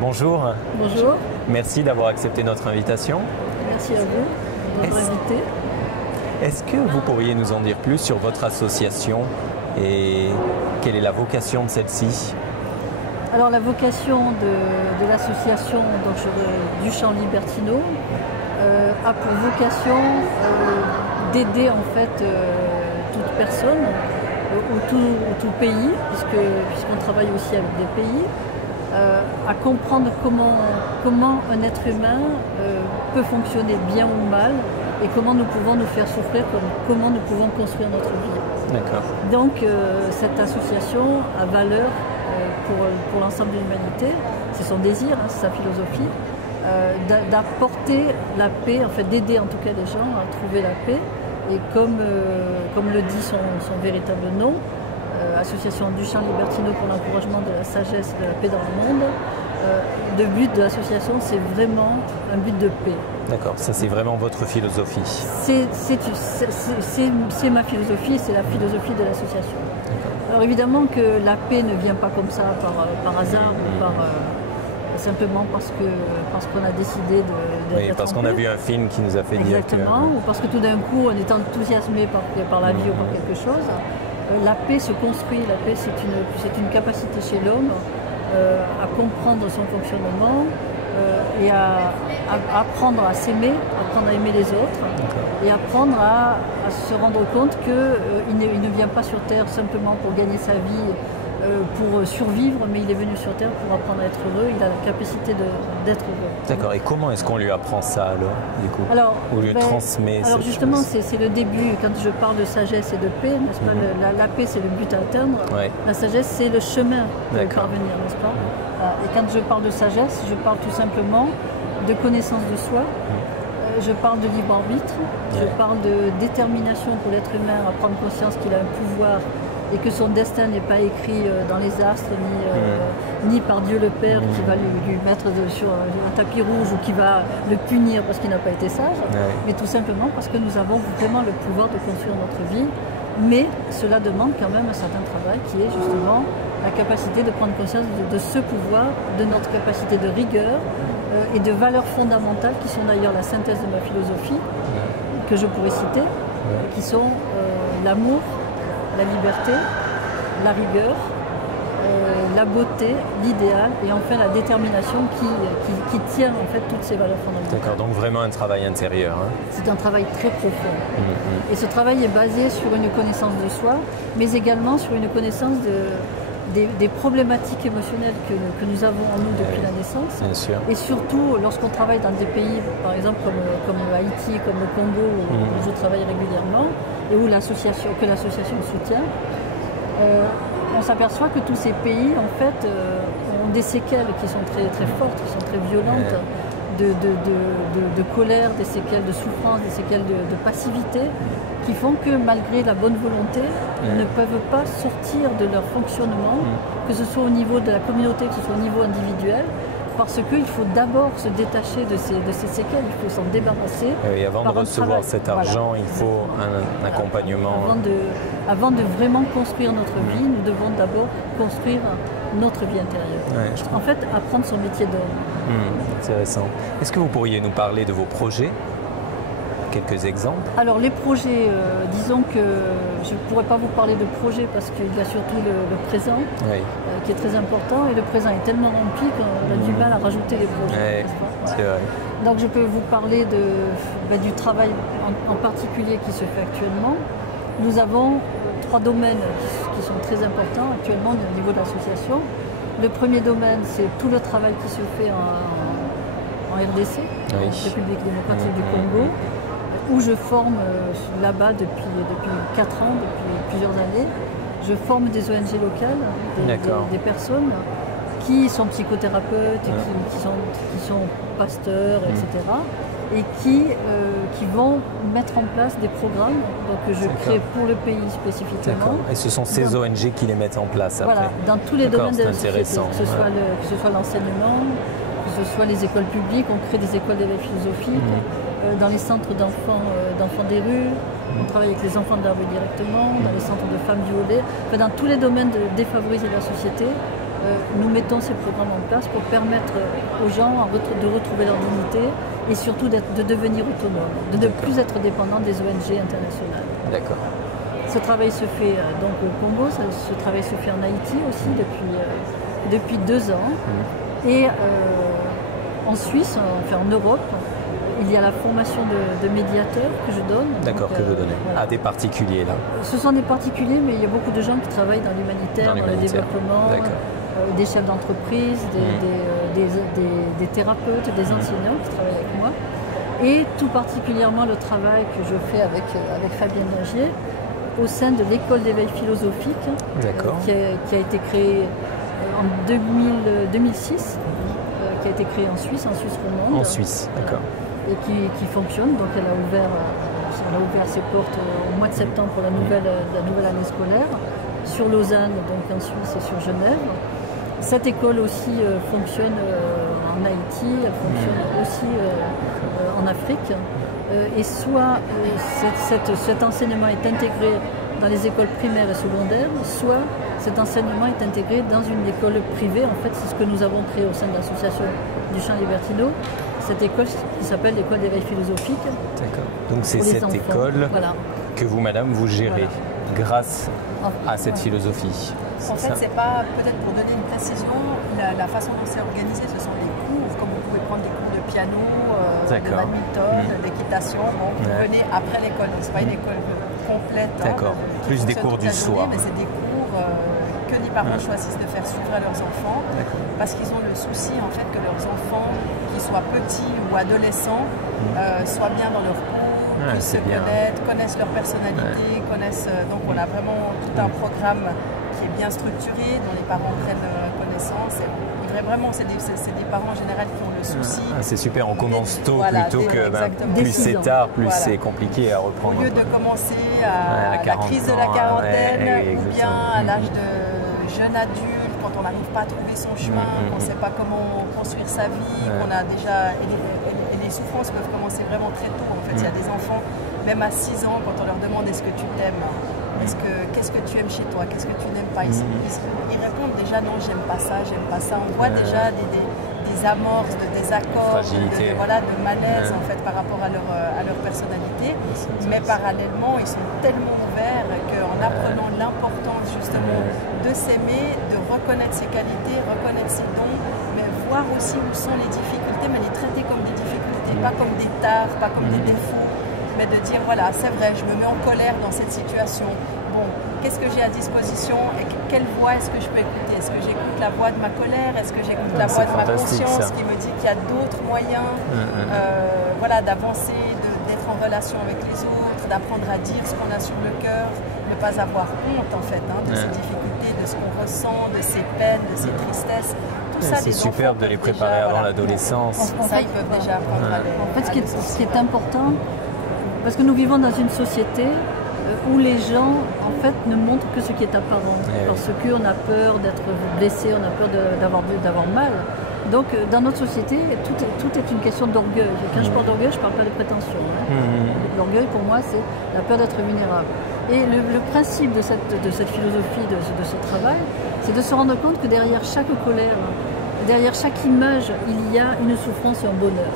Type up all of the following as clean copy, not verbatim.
Bonjour. Bonjour. Merci d'avoir accepté notre invitation. Merci à vous de m'avoir invité. Est-ce que vous pourriez nous en dire plus sur votre association et quelle est la vocation de celle-ci? Alors la vocation de l'association Duchamp-Libertino a pour vocation d'aider en fait toute personne ou tout pays, puisqu'on travaille aussi avec des pays, à comprendre comment un être humain peut fonctionner bien ou mal et comment nous pouvons nous faire souffrir, comment nous pouvons construire notre vie. D'accord. Donc cette association a valeur pour l'ensemble de l'humanité, c'est son désir, hein, c'est sa philosophie, d'apporter la paix, en fait d'aider en tout cas les gens à trouver la paix. Et comme le dit son véritable nom, Association Duchamp-Libertino pour l'encouragement de la sagesse et de la paix dans le monde, le but de l'association c'est vraiment un but de paix. D'accord, ça c'est vraiment votre philosophie. C'est ma philosophie, c'est la philosophie de l'association. Alors évidemment que la paix ne vient pas comme ça par hasard ou simplement parce qu'on a décidé de oui, parce qu'on a vu un film qui nous a fait dire que... Exactement, ou parce que tout d'un coup on est enthousiasmé par la vie ou par quelque chose. La paix se construit, la paix c'est une capacité chez l'homme à comprendre son fonctionnement et à apprendre à s'aimer, apprendre à aimer les autres et apprendre à se rendre compte qu'il ne vient pas sur Terre simplement pour gagner sa vie, pour survivre, mais il est venu sur Terre pour apprendre à être heureux, il a la capacité d'être heureux. D'accord, et comment est-ce qu'on lui apprend ça alors, du coup? Ou lui transmet alors justement, c'est le début, quand je parle de sagesse et de paix, n'est-ce pas? La paix c'est le but à atteindre, la sagesse c'est le chemin pour y parvenir, n'est-ce pas? Et quand je parle de sagesse, je parle tout simplement de connaissance de soi, je parle de libre arbitre, je parle de détermination pour l'être humain à prendre conscience qu'il a un pouvoir et que son destin n'est pas écrit dans les astres, ni par Dieu le Père qui va lui mettre sur un tapis rouge ou qui va le punir parce qu'il n'a pas été sage, mais tout simplement parce que nous avons vraiment le pouvoir de construire notre vie. Mais cela demande quand même un certain travail qui est justement la capacité de prendre conscience de ce pouvoir, de notre capacité de rigueur et de valeurs fondamentales qui sont d'ailleurs la synthèse de ma philosophie, que je pourrais citer, qui sont l'amour, la liberté, la rigueur, la beauté, l'idéal et enfin la détermination qui tient en fait toutes ces valeurs fondamentales. D'accord, donc vraiment un travail intérieur. Hein. C'est un travail très profond. Et ce travail est basé sur une connaissance de soi, mais également sur une connaissance des problématiques émotionnelles que nous avons en nous depuis la naissance. Bien sûr. Et surtout, lorsqu'on travaille dans des pays, par exemple comme Haïti, comme le Congo, où je travaille régulièrement, et où l'association soutient, on s'aperçoit que tous ces pays, en fait, ont des séquelles qui sont très, très fortes, qui sont très violentes, de colère, des séquelles de souffrance, des séquelles de passivité, qui font que malgré la bonne volonté, ils ne peuvent pas sortir de leur fonctionnement, que ce soit au niveau de la communauté, que ce soit au niveau individuel, parce qu'il faut d'abord se détacher de ces séquelles, il faut s'en débarrasser. Et avant de recevoir cet argent, il faut un accompagnement. Avant de vraiment construire notre vie, nous devons d'abord construire notre vie intérieure. En fait, apprendre son métier d'homme. Intéressant. Est-ce que vous pourriez nous parler de vos projets? Quelques exemples? Alors les projets, disons que je ne pourrais pas vous parler de projets parce qu'il y a surtout le présent qui est très important et le présent est tellement rempli qu'on a du mal à rajouter les projets. C'est vrai. Donc je peux vous parler du travail en particulier qui se fait actuellement. Nous avons 3 domaines qui sont très importants actuellement au niveau de l'association. Le premier domaine, c'est tout le travail qui se fait en RDC, République démocratique du Congo, où je forme là-bas depuis 4 ans, depuis plusieurs années. Je forme des ONG locales, des personnes qui sont psychothérapeutes, qui sont pasteurs, etc. Et qui vont mettre en place des programmes que je crée pour le pays spécifiquement. Et ce sont ces ONG qui les mettent en place après. Voilà, dans tous les domaines de la société, que ce soit l'enseignement, que ce soit les écoles publiques, on crée des écoles d'éveil philosophique, dans les centres d'enfants des rues, on travaille avec les enfants de la rue directement, dans les centres de femmes violées, dans tous les domaines défavorisés de la société, nous mettons ces programmes en place pour permettre aux gens de retrouver leur dignité et surtout de devenir autonomes, de ne plus être dépendants des ONG internationales. D'accord. Ce travail se fait donc au Congo, ce travail se fait en Haïti aussi depuis 2 ans. Et en Suisse, enfin en Europe, il y a la formation de médiateurs que je donne. D'accord, que vous donnez à des particuliers là. Ce sont des particuliers, mais il y a beaucoup de gens qui travaillent dans l'humanitaire, dans le développement, des chefs d'entreprise, des thérapeutes, des enseignants qui travaillent avec moi. Et tout particulièrement le travail que je fais avec Fabienne Lagier au sein de l'école d'éveil philosophique qui a été créée en 2006, qui a été créée en Suisse romande. En Suisse, d'accord. Et qui fonctionne. Donc elle a ouvert ses portes au mois de septembre pour la nouvelle année scolaire, sur Lausanne, donc en Suisse, et sur Genève. Cette école aussi fonctionne en Haïti, elle fonctionne aussi en Afrique. Et soit cet enseignement est intégré dans les écoles primaires et secondaires, soit cet enseignement est intégré dans une école privée. En fait, c'est ce que nous avons créé au sein de l'association du Champ Libertino, cette école qui s'appelle l'école d'éveil philosophique. D'accord. Donc c'est cette école que vous, madame, vous gérez grâce à cette philosophie. En fait, c'est pas, peut-être pour donner une précision, la façon dont c'est organisé, ce sont des cours, comme vous pouvez prendre des cours de piano, de badminton, d'équitation. Bon, vous venez après l'école, donc c'est pas une école complète. D'accord, plus des cours du soir. Mais c'est des cours que les parents choisissent de faire suivre à leurs enfants, parce qu'ils ont le souci en fait que leurs enfants, qu'ils soient petits ou adolescents, soient bien dans leur cours, puissent se connaissent leur personnalité, donc on a vraiment tout un programme qui est bien structuré, dont les parents prennent connaissance. Et vraiment, c'est des parents en général qui ont le souci. C'est super, on commence tôt plutôt que plus c'est tard, plus c'est compliqué à reprendre. Au lieu de commencer à la crise de la quarantaine, ou bien à l'âge de jeune adulte, quand on n'arrive pas à trouver son chemin, qu'on ne sait pas comment construire sa vie, qu'on a déjà... Et les souffrances peuvent commencer vraiment très tôt. En fait, il y a des enfants, même à 6 ans, quand on leur demande est-ce que tu t'aimes, qu'est-ce que tu aimes chez toi, qu'est-ce que tu n'aimes pas, ils répondent déjà non, j'aime pas ça, j'aime pas ça. On voit déjà des amorces de désaccords, de malaise en fait par rapport à leur personnalité. Mais parallèlement, ils sont tellement ouverts qu'en apprenant l'importance justement de s'aimer, de reconnaître ses qualités, reconnaître ses dons, mais voir aussi où sont les difficultés, mais les traiter comme des difficultés, pas comme des tares, pas comme des défauts, mais de dire voilà, c'est vrai, je me mets en colère dans cette situation. Bon, qu'est-ce que j'ai à disposition et quelle voix est-ce que je peux écouter? Est-ce que j'écoute la voix de ma colère? Est-ce que j'écoute la voix de ma conscience qui me dit qu'il y a d'autres moyens d'avancer, d'être en relation avec les autres, d'apprendre à dire ce qu'on a sur le cœur, ne pas avoir honte en fait de ces difficultés, de ce qu'on ressent, de ces peines, de ces tristesses. Tout ça, c'est superbe de les préparer avant l'adolescence. Ça, ils peuvent déjà apprendre à les... En fait, ce qui est important, parce que nous vivons dans une société où les gens, en fait, ne montrent que ce qui est apparent. Parce qu'on a peur d'être blessé, on a peur d'avoir mal. Donc, dans notre société, tout est une question d'orgueil. Et quand je parle d'orgueil, je ne parle pas de prétention. L'orgueil, pour moi, c'est la peur d'être vulnérable. Et le principe de cette philosophie, de ce travail, c'est de se rendre compte que derrière chaque colère, derrière chaque image, il y a une souffrance et un bonheur.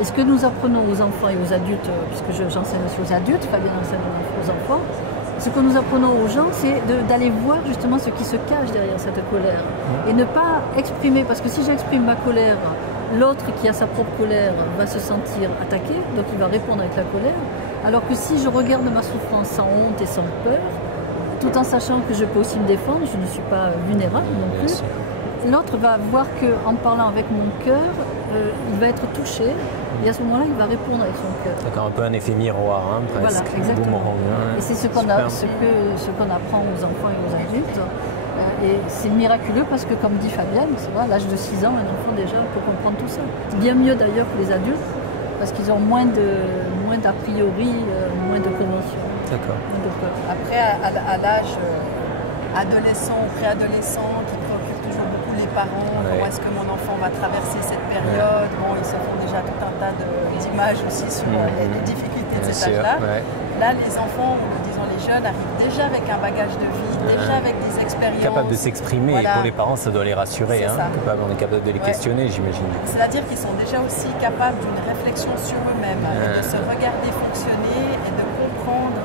Et ce que nous apprenons aux enfants et aux adultes, puisque j'enseigne aussi aux adultes, Fabien enseigne aux enfants, ce que nous apprenons aux gens, c'est d'aller voir justement ce qui se cache derrière cette colère. Et ne pas exprimer, parce que si j'exprime ma colère, l'autre qui a sa propre colère va se sentir attaqué, donc il va répondre avec la colère. Alors que si je regarde ma souffrance sans honte et sans peur, tout en sachant que je peux aussi me défendre, je ne suis pas vulnérable non plus, l'autre va voir qu'en parlant avec mon cœur, il va être touché. Et à ce moment-là, il va répondre avec son cœur. D'accord, un peu un effet miroir, presque. Voilà, exactement. Et c'est ce qu'on apprend aux enfants et aux adultes. Et c'est miraculeux parce que, comme dit Fabienne, à l'âge de 6 ans, un enfant déjà peut comprendre tout ça. C'est bien mieux d'ailleurs que les adultes, parce qu'ils ont moins d'a priori, moins de conventions. D'accord. Après, à l'âge adolescent ou préadolescent, qui préoccupe toujours beaucoup les parents, comment est-ce que mon enfant va traverser cette période, bon, ils se font déjà tout un tas d'images aussi sur les difficultés de cet âge-là. Là, les enfants, disons les jeunes arrivent déjà avec un bagage de vie, déjà avec des expériences. Capables de s'exprimer, voilà. Et pour les parents, ça doit les rassurer. Hein. On est capable de les questionner, j'imagine. C'est-à-dire qu'ils sont déjà aussi capables d'une réflexion sur eux-mêmes, de se regarder fonctionner et de comprendre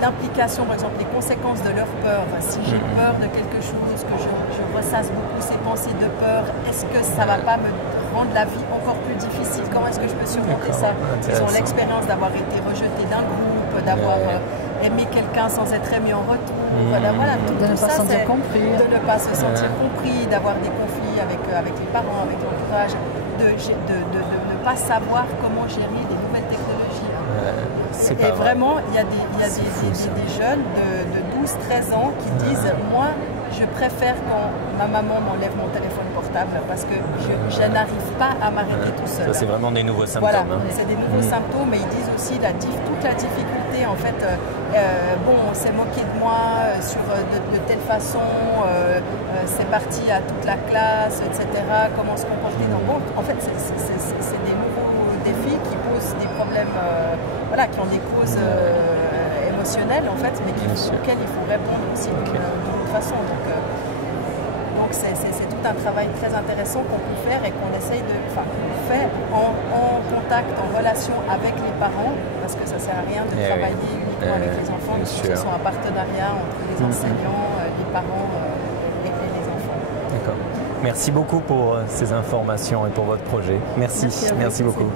l'implication, par exemple, les conséquences de leur peur. Si j'ai peur de quelque chose, que je ressasse beaucoup ces pensées de peur, est-ce que ça ne va pas me rendre la vie encore plus difficile? Comment est-ce que je peux surmonter ça? Ils ont l'expérience d'avoir été rejetés d'un groupe, d'avoir aimé quelqu'un sans être aimé en retour. Voilà, de ne pas se sentir compris. De ne pas se sentir compris, d'avoir des conflits avec les parents, avec l'entourage, de ne pas savoir comment gérer les nouvelles technologies. Et vraiment, il y a des jeunes de 12-13 ans qui disent « Moi, je préfère quand ma maman m'enlève mon téléphone portable parce que je n'arrive pas à m'arrêter tout seul. » Ça, c'est vraiment des nouveaux symptômes. Voilà, c'est des nouveaux symptômes, mais ils disent aussi toute la difficulté. En fait, on s'est moqué de moi de telle façon, c'est parti à toute la classe, etc. Comment se comporter dans le monde. En fait, c'est des nouveaux défis qui posent des problèmes, qui ont des causes émotionnelles, en fait, mais auxquelles il faut répondre aussi d'une autre façon. Donc c'est tout un travail très intéressant qu'on peut faire et qu'on essaye qu'on fait en contact, en relation avec les parents, parce que ça ne sert à rien de travailler uniquement avec les enfants, il faut que ce soit un partenariat entre les enseignants, les parents et les enfants. D'accord. Merci beaucoup pour ces informations et pour votre projet. Merci beaucoup.